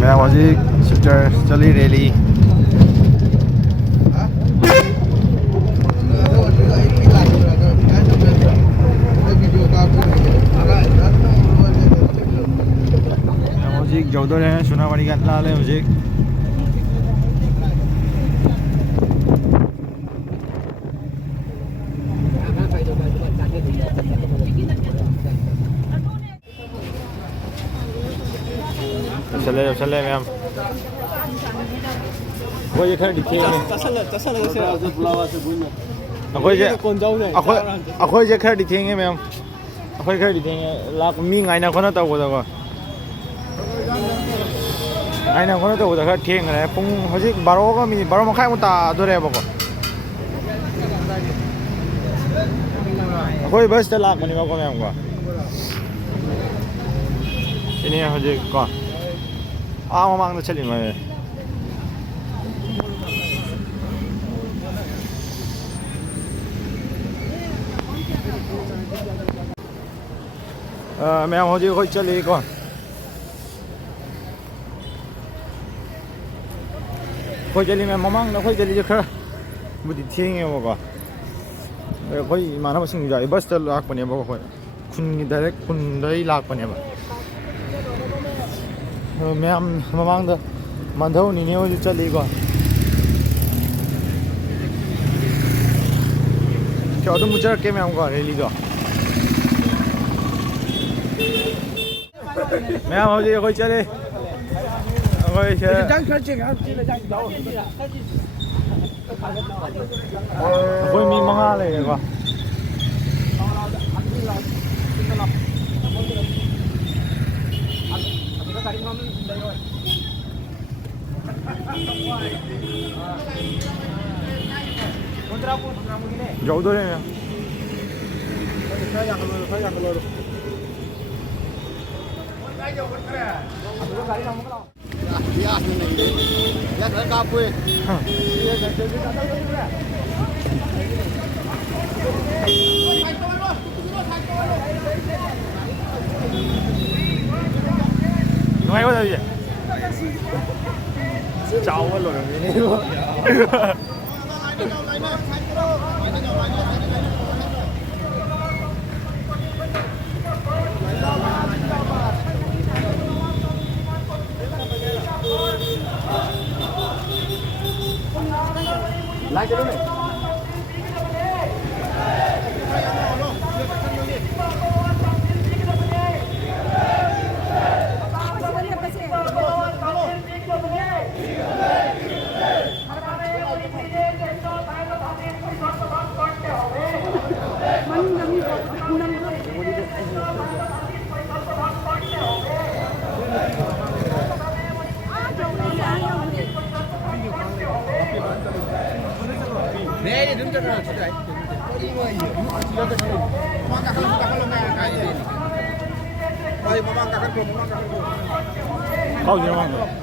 मैं हजी सिस्टर चली रैली हजी जौदर हैं सोनाबाड़ी का लाल है हजी चले मैम कोई खैर दिखे अखोई जे खैर दिखेंगे मैम अखोई खैर दिखेंगे लाख मी गाइना खोना तौबदको गाइना खोना तौबद खैर थेंगरे पुंग हजिक 12 मिनिट 12 मखाय मु तादोरेबको अखोई बस त लाखमनिबको मैम को इने हजिक को ममांग चली मैं मैम हजी कोई चली को कोई चली मैं ममांग कोई चली खर बुद्धि थेंगेबको कोई इमानबसिंग जाय बस त लाकपनेबको कोई खुन डायरेक्ट खुनदई लाकपनेबा मैम ममांग मंधौ निने हो चली को क्या तो मुझे के मैम को रैली को मैम हो जी कोई चले कोई कोई मी मंगा लेगा जौदर है cháu rồi lại cho này 네, đứng cho nó chỗ này. Không gì không?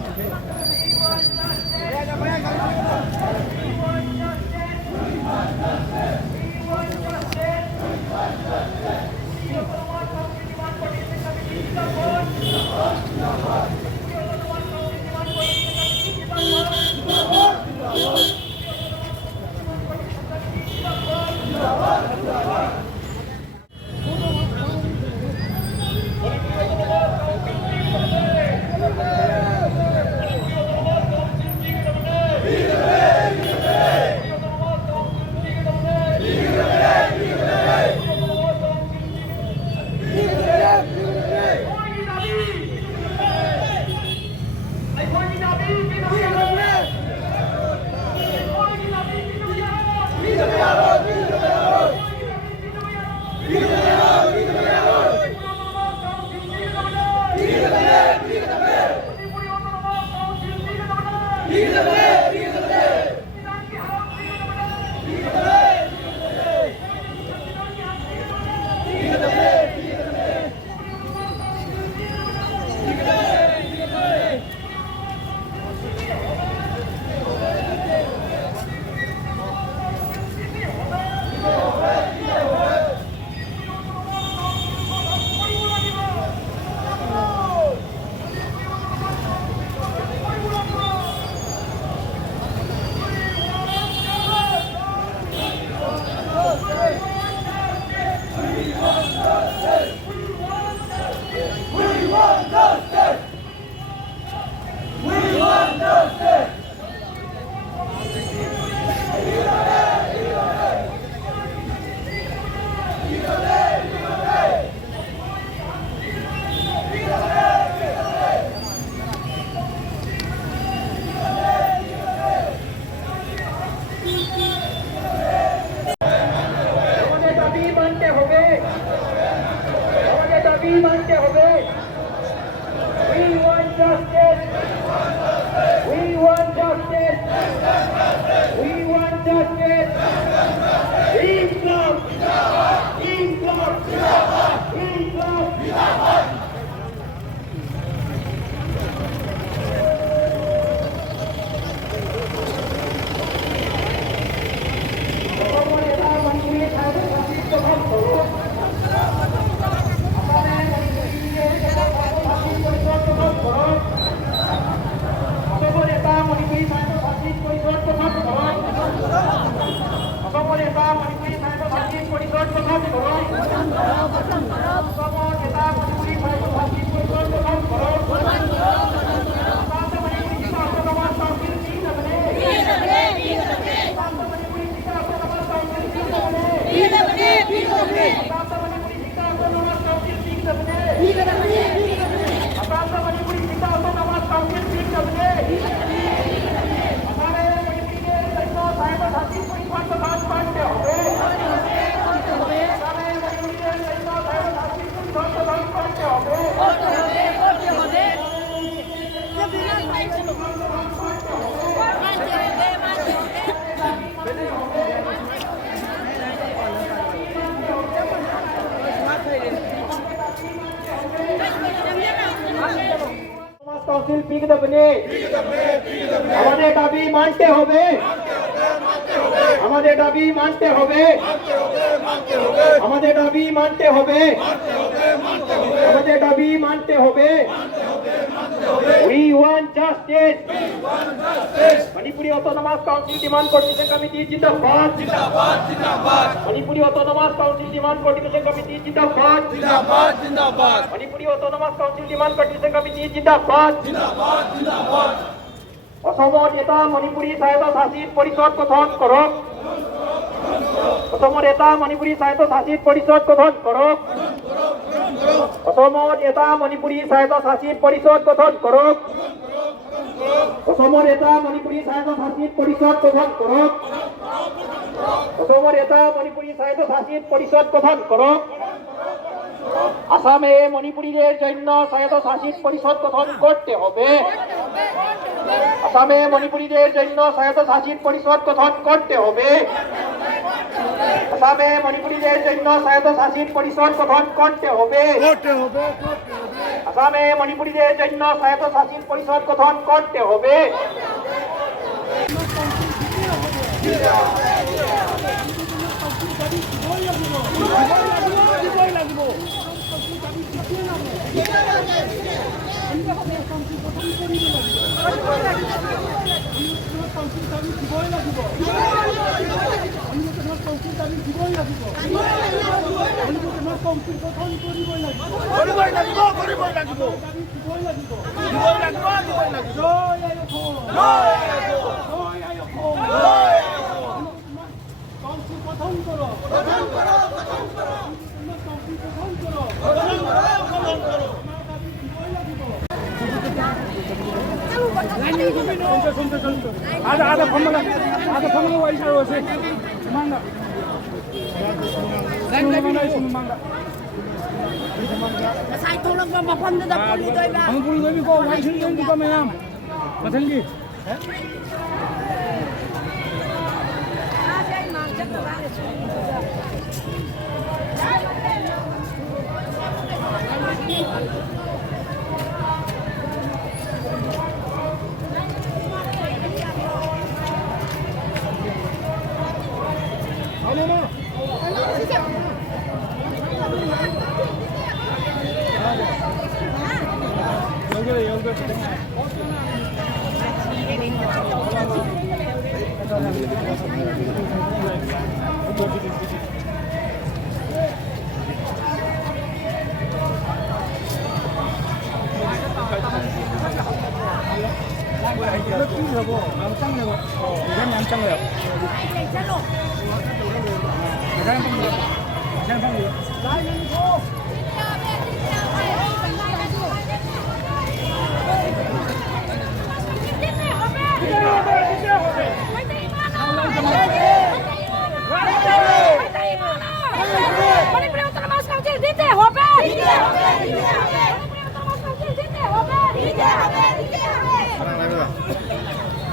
Council pick দেবে আমাদের দাবি মানতে হবে আমাদের দাবি মানতে হবে আমাদের দাবি মানতে হবে আমাদের দাবি মানতে হবে We want justice. Manipuri Autonomous Council Demand Coordination Committee जिंदाबाद जिंदाबाद जिंदाबाद Manipuri Autonomous Council Demand Coordination Committee जिंदाबाद जिंदाबाद जिंदाबाद Manipuri Autonomous Council Demand Coordination Committee जिंदाबाद जिंदाबाद जिंदाबाद অসমৰ এটা মণিপুৰী স্বায়ত্তশাসিত পৰিষদ গঠন কৰক অসমৰ এটা মণিপুৰী স্বায়ত্তশাসিত পৰিষদ গঠন কৰক অসমৰ এটা মণিপুৰী স্বায়ত্তশাসিত পৰিষদ গঠন কৰক অসমৰ এটা মণিপুৰী স্বায়ত্তশাসিত পৰিষদ গঠন কৰক অসমৰ এটা মণিপুৰী স্বায়ত্তশাসিত পৰিষদ গঠন কৰক আসামে মণিপুরীদের জন্য স্বায়ত্তশাসিত পরিষদ গঠন করতে হবে আসামে মণিপুরীদের জন্য স্বায়ত্তশাসিত পরিষদ গঠন করতে হবে আসামে মণিপুরীদের জন্য স্বায়ত্তশাসিত পরিষদ গঠন করতে হবে আসামে মণিপুরীদের জন্য স্বায়ত্তশাসিত পরিষদ গঠন করতে হবে ada pemula wajib harus mangga. Saya tolong mama panda dah puli doi ba. Ang puli doi ko wajib yung di ba mayam. Masangi. Saya mang cak tu lah.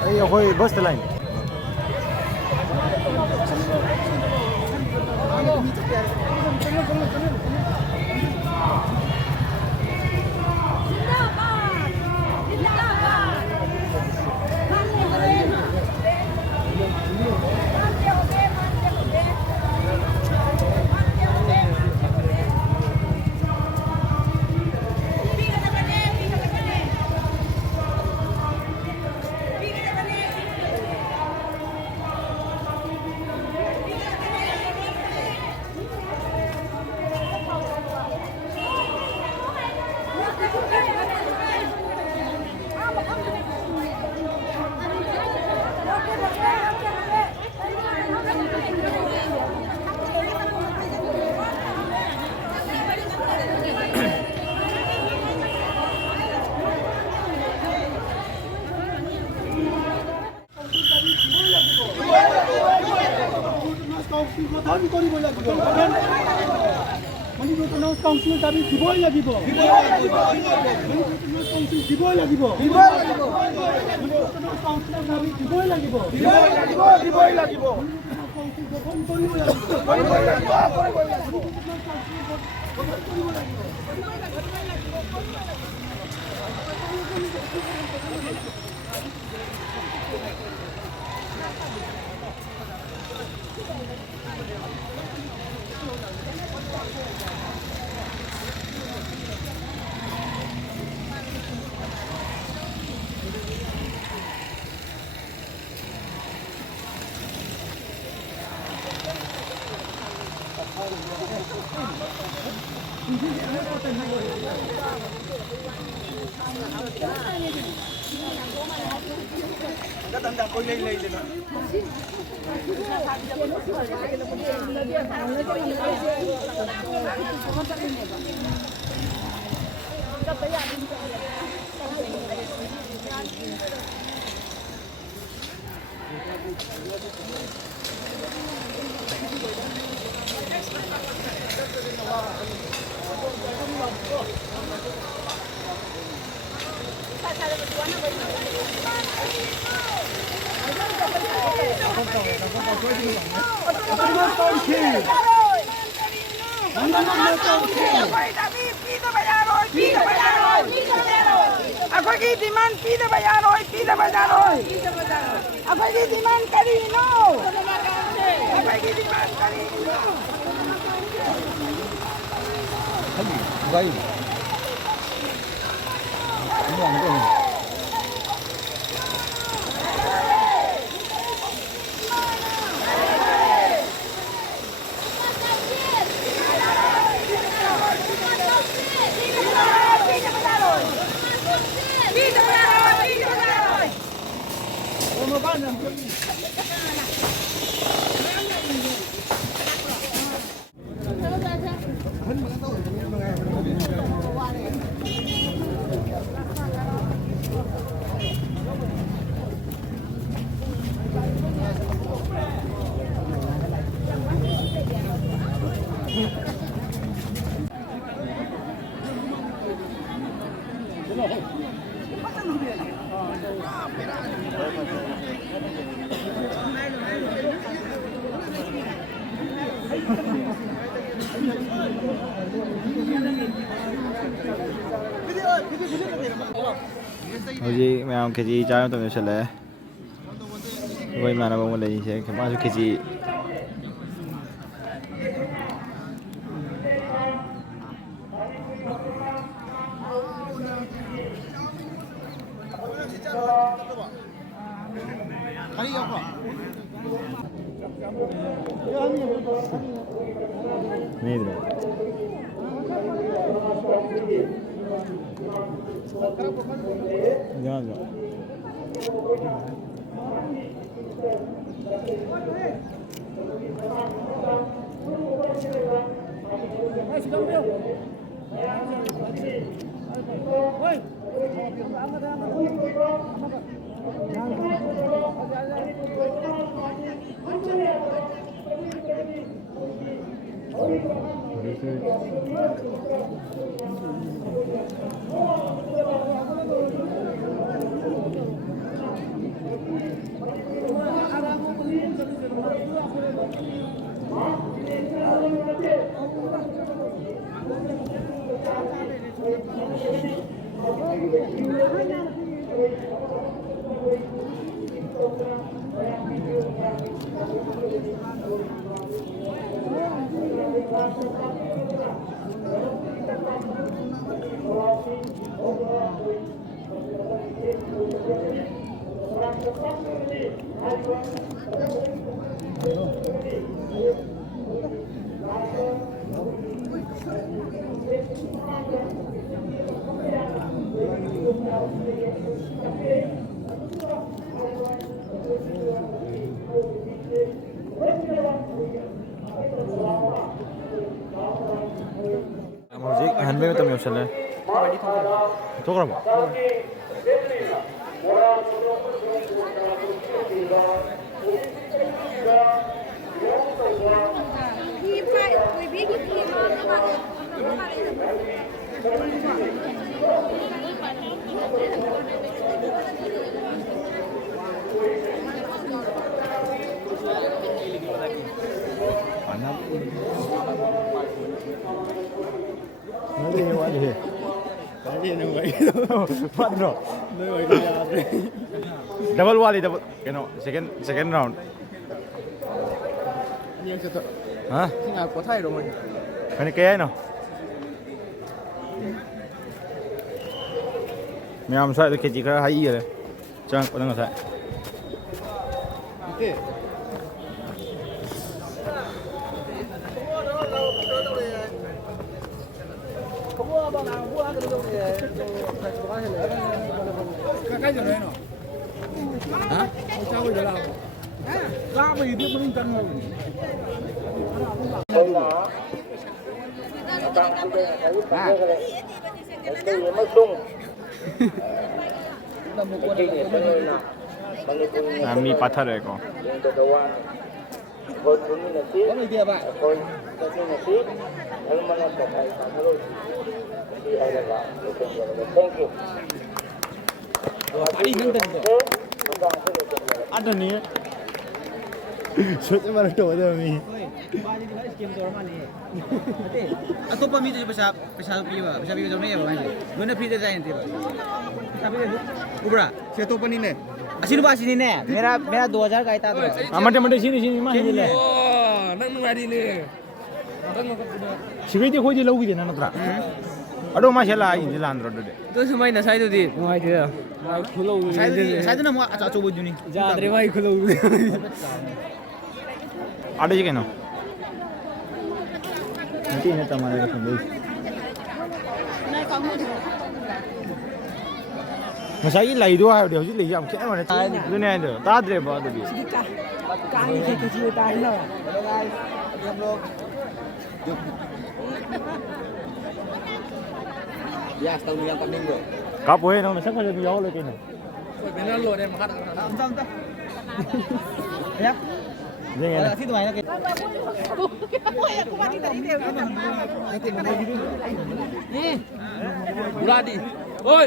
Ayo, koi bus the line. Council দাবি দিবই লাগিব দিবই লাগিব কাউন্সিলৰ দাবি দিবই লাগিব দিবই লাগিব ꯑꯩꯈꯣꯏꯒꯤ ꯗꯤꯃꯥꯟ ꯄꯤꯗꯕ ꯌꯥꯔꯣꯏ ꯄꯤꯗꯕ ꯌꯥꯔꯣꯏ ꯑꯩꯈꯣꯏꯒꯤ ꯗꯤꯃꯥꯟ ꯀꯔꯤꯅꯣ ꯑꯩꯈꯣꯏꯒꯤ ꯗꯤꯃꯥꯟ ꯀꯔꯤꯅꯣ Vai. Ini yang ini. Hꯧji mẹ ông keji trái tụi mình sẽ lẽ với mà nó bông lên sẽ cái bao nhiêu keji ini dulu. Jangan. Musik handbag itu misalnya. Itu kenapa? Panas. 맞어. Double wall, double. You know, second round. Hả? có thay rồi mình. Cái này kia nó. Mẹ làm sao cái chỉ có hay gì rồi. Chẳng có năng sao. Cái gì đấy nó? Hả? Sao bây giờ làm? Làm gì thì mình cần rồi. Mi patah deh kok. Có người kia bạn. Tadi nonton tuh. Ada nih. Shootnya baru coba tuh Mi. Atau pami tu bisa piwa jom ni apa macam? Mana free design tu? Tapi tu, ubra. Saya tuh pani nih. Asini ba asini ne. Mera 2000 ka ita tu. Mati sini mah ini lah. Oh, nang nunggu nih. Sibuk dia kau je lagu je nana terang. Aduh masalah ini landro deh. Tu semua ina saya tu di. Ngoài kia. Khulu. Saya tu nama acak coba juni. Dạ, đấy mày khulu. Ada je kan? Nanti ini tamat lagi sendiri. Masai lagi dua dia, jadi lagi am kena mana? Dunia itu, tak ada apa tu dia. Cái chia tay nó. Ya, setahun yang kami tu. Kau boleh nama siapa jadi jauh lagi ni? Benar lo deh makan. Entah. Ya. Jangan. Situ mana? Aku mati tadi dia. Buradi. Oi.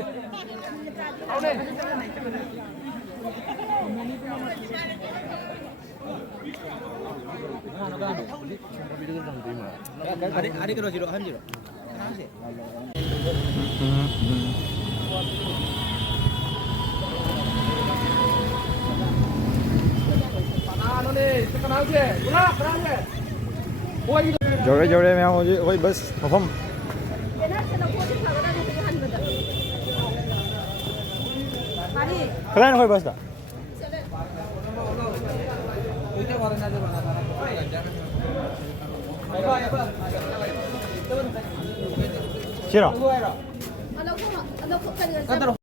Adik kerja jiro, han jiro. Jauh मैं मुझे वही बस perform kalian koy basta Sira Ano ko kanina?